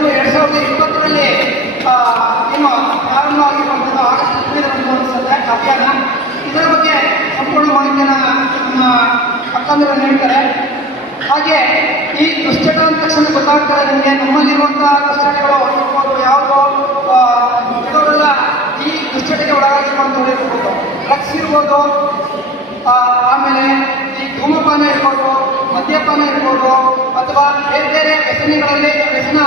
ಇದು 2020ರಲ್ಲಿ ಏನು ಪ್ರಾರಂಭವಾಗಿರುವಂಥದ್ದು ಆಗಸ್ಟ್ 15ರಂದು ಅನಿಸುತ್ತೆ ಅಭಿಯಾನ. ಇದರ ಬಗ್ಗೆ ಸಂಪೂರ್ಣ ಮಾಹಿತಿಯನ್ನು ನಮ್ಮ ಅಕ್ಕಂದಿರು ನೀಡ್ತಾರೆ. ಹಾಗೆ ಈ ದುಶ್ಚಟ ಅಂದ ತಕ್ಷಣ ಗೊತ್ತಾಗ್ತಾರೆ ನಿಮಗೆ ನಮ್ಮಲ್ಲಿರುವಂತಹ ದುಶ್ಚಟಗಳು ಇರ್ಬೋದು, ಯಾವುದೋ ಕೆಲವರೆಲ್ಲ ಈ ದುಶ್ಚಟಕ್ಕೆ ಒಳಗಾಗಿರುವಂಥವ್ರು ಇರ್ಬೋದು, ಡ್ರಗ್ಸ್ ಇರ್ಬೋದು, ಆಮೇಲೆ ಈ ಧೂಮಪಾನ ಇರ್ಬೋದು, ಮದ್ಯಪಾನ ಇರ್ಬೋದು, ಅಥವಾ ಬೇರೆ ಬೇರೆ ವ್ಯಸನ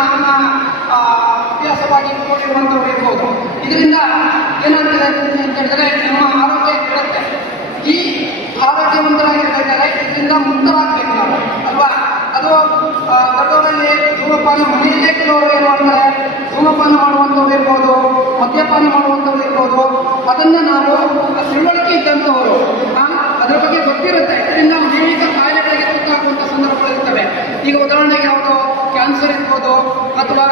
ಅಭ್ಯಾಸವಾಗಿ ಇಟ್ಕೊಂಡಿರುವಂಥವ್ರು ಇರ್ಬೋದು. ಇದರಿಂದ ಏನಾಗ್ತದೆ ಅಂತ ಹೇಳಿದ್ರೆ ನಮ್ಮ ಆರೋಗ್ಯ ಇರುತ್ತೆ. ಈ ಆರೋಗ್ಯವಂತರಾಗಿರ್ಬೇಕಾದ್ರೆ ಇದರಿಂದ ಮುಕ್ತರಾಗಬೇಕು ನಾವು ಅಲ್ವಾ. ಅದು ದೊಡ್ಡವರಲ್ಲಿ ಧೂಮಪಾನ ಮನೆಯಲ್ಲೇ ಕೆಲವರು ಏನು ಮಾಡ್ತಾರೆ, ಧೂಮಪಾನ ಮಾಡುವಂಥವ್ರು ಇರ್ಬೋದು, ಮದ್ಯಪಾನ ಮಾಡುವಂಥವ್ರು ಇರ್ಬೋದು. ಅದನ್ನು ನಾವು ತಿಳುವಳಿಕೆ ಇದ್ದಂಥವರು ಅದರ ಬಗ್ಗೆ ಗೊತ್ತಿರುತ್ತೆ. ಇದರಿಂದ ಅನೇಕ ಕಾಯಿಲೆಗಳಿಗೆ ತುತ್ತಾಗುವಂಥ ಸಂದರ್ಭಗಳಿರ್ತವೆ. ಈಗ ಉದಾಹರಣೆಗೆ ಯಾವುದೋ ಕ್ಯಾನ್ಸರ್ ಇರ್ಬೋದು, ಅಥವಾ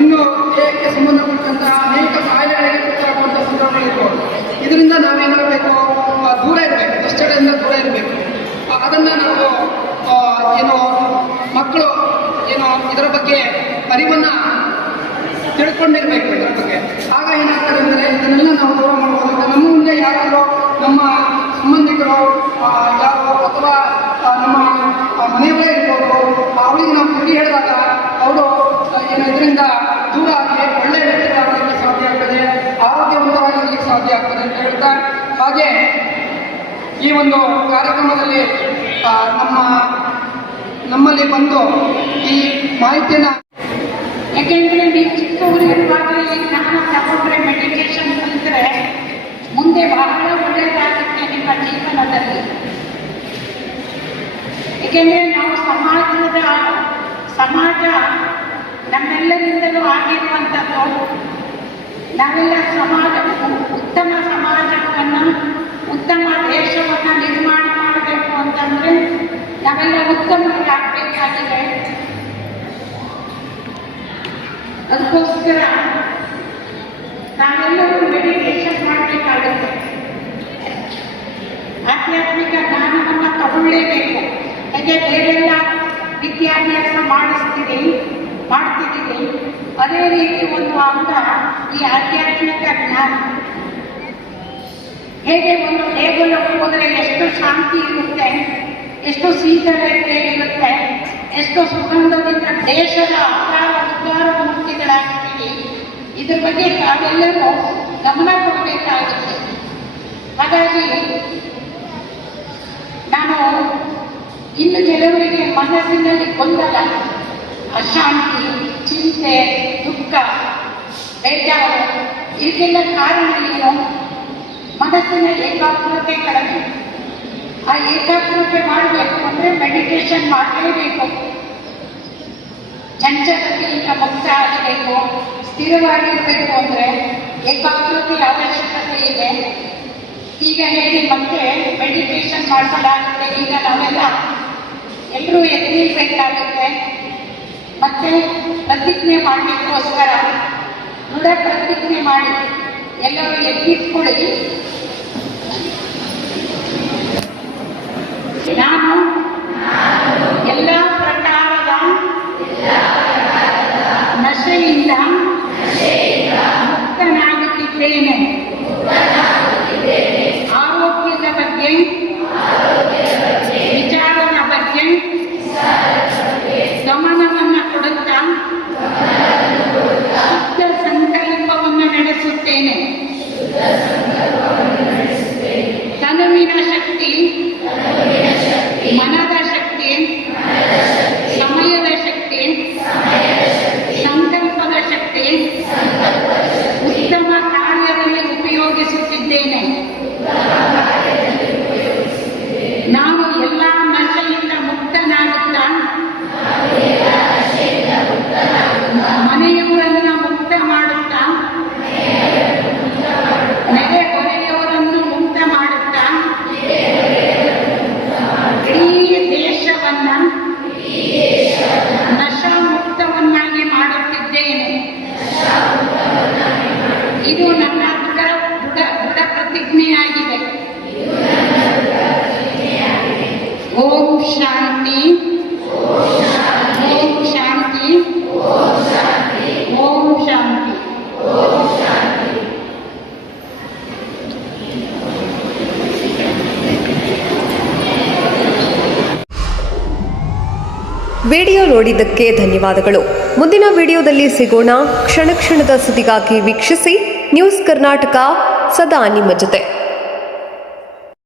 ಇನ್ನು ದೇಹಕ್ಕೆ ಸಂಬಂಧಪಟ್ಟಂತಹ ಅನೇಕ ಕಾಯಿಲೆಗಳಿಗೆ ತುತ್ತಾಗುವಂಥ ಸಂದರ್ಭಗಳಿರ್ಬೋದು. ಇದರಿಂದ ನಾವೇನಾಗಬೇಕು, ದೂರ ಇರಬೇಕು, ದುಶ್ಚಟದಿಂದ ದೂರ ಇರಬೇಕು. ಅದನ್ನು ನಾವು ಏನು ಮಕ್ಕಳು ಏನು ಇದರ ಬಗ್ಗೆ ಅರಿವನ್ನು ತಿಳ್ಕೊಂಡಿರ್ಬೇಕು ಇದರ ಬಗ್ಗೆ. ಆಗ ಏನಾಗ್ತದೆ ಅಂದರೆ ಇದನ್ನೆಲ್ಲ ನಾವು ದೂರ ಮಾಡ್ಬೋದು. ನಮ್ಮ ಮುಂದೆ ಯಾರಾದರೂ ನಮ್ಮ ಸಂಬಂಧಿಕರು ಯಾರು ಅಥವಾ ನಮ್ಮ ಮನೆಯವರೇ ಇರ್ಬೋದು, ಅವಳಿಗೆ ನಾವು ತಿಳಿ ಹೇಳಿದಾಗ ಅವರು ಏನು ಇದರಿಂದ ದೂರ ಆಗಿ ಒಳ್ಳೆಯ ವ್ಯಕ್ತಿಗಳಾಗಲಿಕ್ಕೆ ಸಾಧ್ಯ ಆಗ್ತದೆ, ಆರೋಗ್ಯವಂತರಾಗಲಿಕ್ಕೆ ಸಾಧ್ಯ ಆಗ್ತದೆ ಅಂತ ಹೇಳ್ತಾ, ಹಾಗೆ ಈ ಒಂದು ಕಾರ್ಯಕ್ರಮದಲ್ಲಿ ನಮ್ಮಲ್ಲಿ ಬಂದು ಈ ಮಾಹಿತಿಯನ್ನು, ಯಾಕೆಂದರೆ ನೀವು ಚಿಕ್ಕವರಿರುವಾಗಲೇ ಜ್ಞಾನ ತಗೊಂಡ್ರೆ, ಮೆಡಿಟೇಷನ್ ಕಲಿತರೆ ಮುಂದೆ ಬಹಳ ಒಳ್ಳೆಯದಾಗುತ್ತೆ ನಿಮ್ಮ ಜೀವನದಲ್ಲಿ. ಏಕೆಂದರೆ ನಾವು ಸಮಾಜ ನಮ್ಮೆಲ್ಲರಿಂದಲೂ ಆಗಿರುವಂಥದ್ದು. ನಾವೆಲ್ಲ ಉತ್ತಮ ಸಮಾಜವನ್ನು, ಉತ್ತಮ ದೇಶವನ್ನು ನಿರ್ಮಾಣ ಮಾಡಬೇಕು ಅಂತಂದರೆ ನಾವೆಲ್ಲ ಉತ್ತಮರಾಗಬೇಕಾಗಿದೆ. ಅದಕ್ಕೋಸ್ಕರ ನಾವೆಲ್ಲರೂ ಮೆಡಿಟೇಷನ್ ಮಾಡಬೇಕಾಗುತ್ತೆ. ಆಧ್ಯಾತ್ಮಿಕ ಜ್ಞಾನವನ್ನು ತಗೊಳ್ಳೇಬೇಕು. ಹೇಗೆ ಬೇರೆಲ್ಲ ವಿದ್ಯಾಭ್ಯಾಸ ಮಾಡ್ತಿದ್ದೀವಿ, ಅದೇ ರೀತಿ ಒಂದು ಅಂಗ ಈ ಆಧ್ಯಾತ್ಮಿಕ ಜ್ಞಾನ. ಹೇಗೆ ಒಂದು ದೇಗುಲಕ್ಕೆ ಹೋದರೆ ಎಷ್ಟು ಶಾಂತಿ ಇರುತ್ತೆ, ಎಷ್ಟು ಶೀತಲತೆ ಇರುತ್ತೆ, ಎಷ್ಟು ಸುಗಂಧದಿಂದ ದೇಶದ ಉದ್ಧಾರ ಮೂರ್ತಿಗಳಾಗ್ತೀವಿ. ಇದ್ರ ಬಗ್ಗೆ ತಾವೆಲ್ಲರೂ ಗಮನ ಕೊಡಬೇಕಾಗುತ್ತೆ. ಹಾಗಾಗಿ ನಾನು ಇನ್ನು ಕೆಲವರಿಗೆ ಮನಸ್ಸಿನಲ್ಲಿ ಗೊಂದಲ, ಅಶಾಂತಿ, ಚಿಂತೆ, ದುಃಖ, ಬೇಜಾರು, ಇದಕ್ಕೆಲ್ಲ ಕಾರಣ ಏನು? ಮನಸ್ಸಿನ ಏಕಾಗ್ರತೆ ಕಡಿಮೆ. ಆ ಏಕಾಗ್ರತೆ ಮಾಡಬೇಕು ಅಂದರೆ ಮೆಡಿಟೇಷನ್ ಮಾಡಲೇಬೇಕು. ಚಂಚಲತೆಯಿಂದ ಮುಕ್ತ ಆಗಬೇಕು. ಸ್ಥಿರವಾಗಿರಬೇಕು ಅಂದರೆ ಏಕಾಗ್ರತೆ ಅವಶ್ಯಕತೆ ಇದೆ. ಈಗ ಹೇಳಿ ಮತ್ತೆ ಮೆಡಿಟೇಷನ್ ಮಾಡಿಸಲಾಗುತ್ತೆ. ಈಗ ನಾವೆಲ್ಲ ಎಲ್ಲರೂ ಎದುರಿಸಬೇಕಾಗುತ್ತೆ. ಮತ್ತೆ ಪ್ರತಿಜ್ಞೆ ಮಾಡಲಿಕ್ಕೋಸ್ಕರ ದೃಢ ಪ್ರತಿಜ್ಞೆ ಮಾಡಿ ಎಲ್ಲರೂ ಎದ್ದಿಟ್ಕೊಳ್ಳಿ. ನಾನು ಎಲ್ಲ ಪ್ರಕಾರದ ನಶೆಯಿಂದ ಮುಕ್ತನಾಗುತ್ತಿದ್ದೇನೆ. ಆರೋಗ್ಯದ ಬಗ್ಗೆ, ವಿಚಾರದ ಬಗ್ಗೆ ಗಮನವನ್ನು ಕೊಡುತ್ತಾ ಶುದ್ಧ ಸಂಕಲ್ಪವನ್ನು ನಡೆಸುತ್ತೇನೆ. ವಿಡಿಯೋ ನೋಡಿದ್ದಕ್ಕೆ ಧನ್ಯವಾದಗಳು. ಮುಂದಿನ ವಿಡಿಯೋದಲ್ಲಿ ಸಿಗೋಣ. ಕ್ಷಣ ಕ್ಷಣದ ಸುದ್ದಿಗಾಗಿ ವೀಕ್ಷಿಸಿ ನ್ಯೂಸ್ ಕರ್ನಾಟಕ, ಸದಾ ನಿಮ್ಮ ಜೊತೆ.